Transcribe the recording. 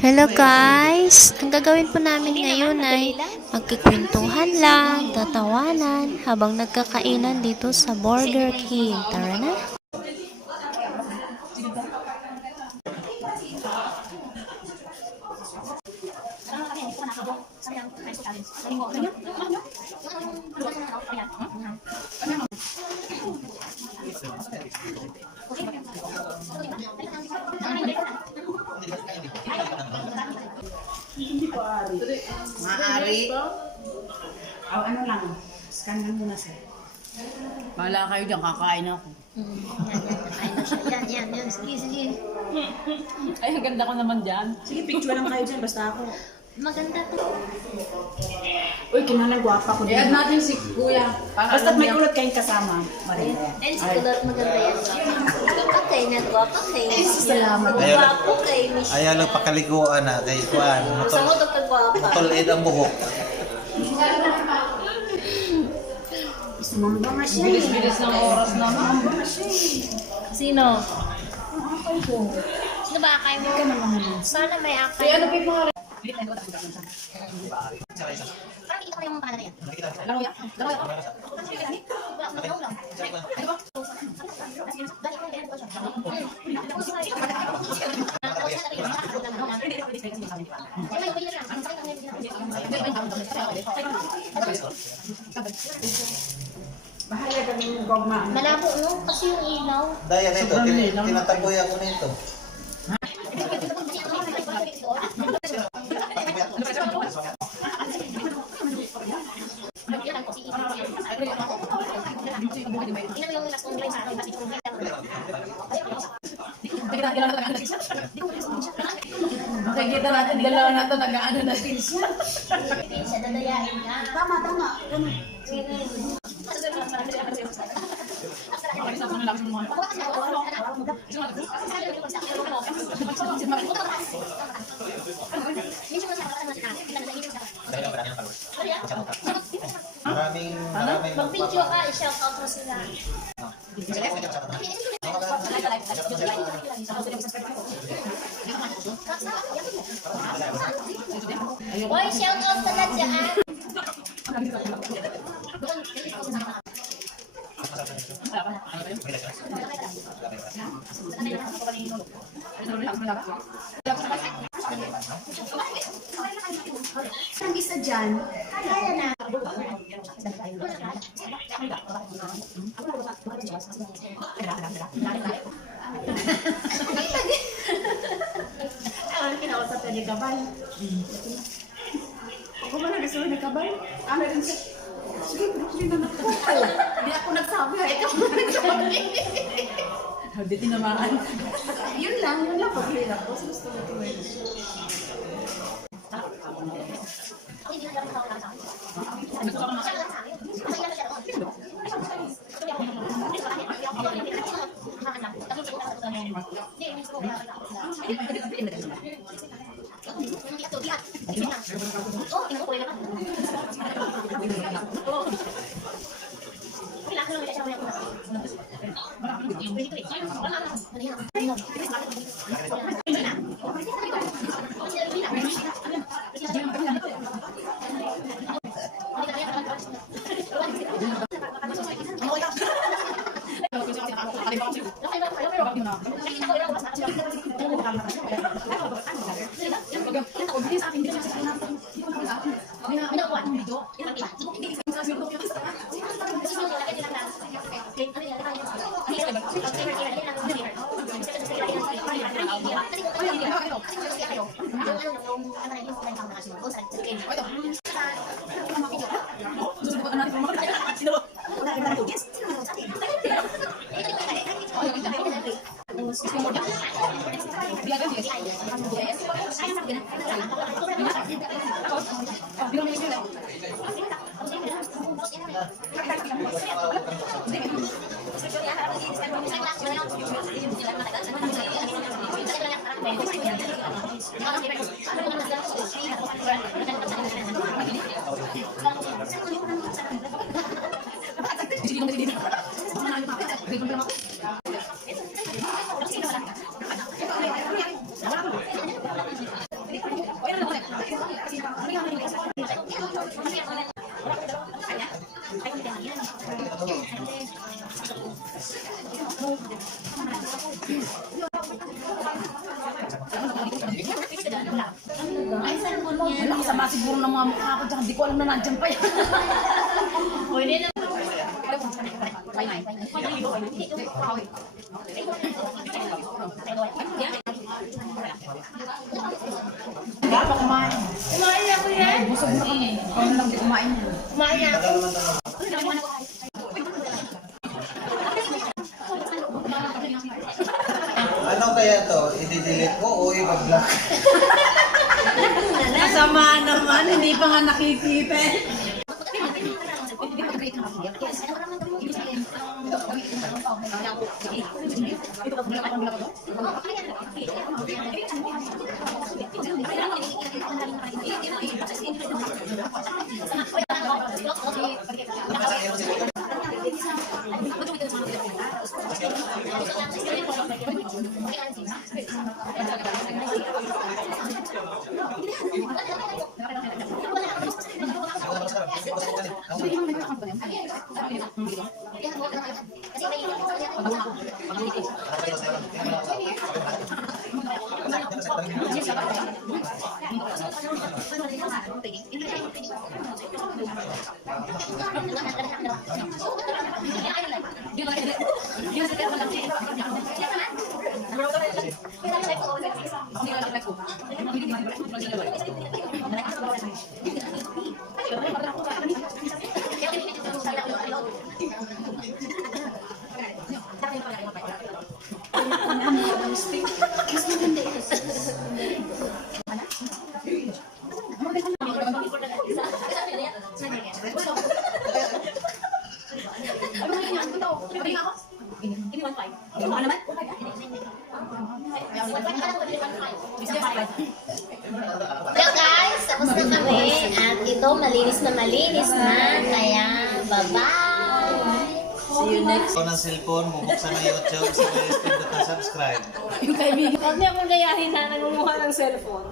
Hello guys! Ang gagawin po namin ngayon ay magkikwentuhan lang, tatawanan habang nagkakainan dito sa Burger King. Tara na! Maaari. Oh, ano lang, scan lang muna sir. Bahala kayo dyan, kakain ako. Yan. Sige. Ay, ang ganda ko naman dyan. Sige, picture lang kayo dyan, basta ako. Maganda to. Uy, kinanang gwapa ko I-add din. natin si Kuya. Basta't may kulot kayong kasama, Maria. Ayun, si kulot maganda yan. Okay, nagwapa kay Salamat. Gwapo kay Miss. Ayaw lang pakaliguan na kay Kuan. Sa mo to kagwapa. Mutulid ang buhok. Sumamba nga siya. Bilis-bilis ng oras naman. Sino? Sino ba akay mo? Sana may akay. Ay, ano pa yung mga... Parang hindi ko yung pangalan na yan. Alam mo yan? Bahala kami ng gogma. Malabo no? Kasi yung ilaw. Daya nito, tinataboy ako nito. Ina yung last online sa akin. Nakikita natin, dalawa na ito, nag-ano na din siya. Siya dadayain ka. Tama. Maraming Mag-video ka, i-shout out mo sila. Boy, shout out pala dyan. Ang isa dyan, Kaya na. ang kinausap ka ni Kabal. Ako ba nag-isuwa ni Kabal? Ano rin siya? Sige, hindi na nakakal. Hindi ako nagsabi. Ito ako nagsabi. Hindi tinamaan. Yun lang. Paghilap ko. Gusto mo ito eh. Wala kasama siguro ng mga mukha ko dyan. Hindi ko alam na nandyan pa yan. Hindi ako kumain. Kumain na ako yan. Busog na kami. Ikaw na lang di kumain. Kumain na ako. Ano kaya to? I-delete ko o i-block? Kasama naman. Hindi pa nga nakikita. So guys, tapos na kami at ito malinis na kaya bye-bye. See you next. Ako ng cellphone, bubuksan ng YouTube, sa pindot na subscribe. Yung kaibigan. Huwag niyo akong gayahin na nangunguha ng cellphone.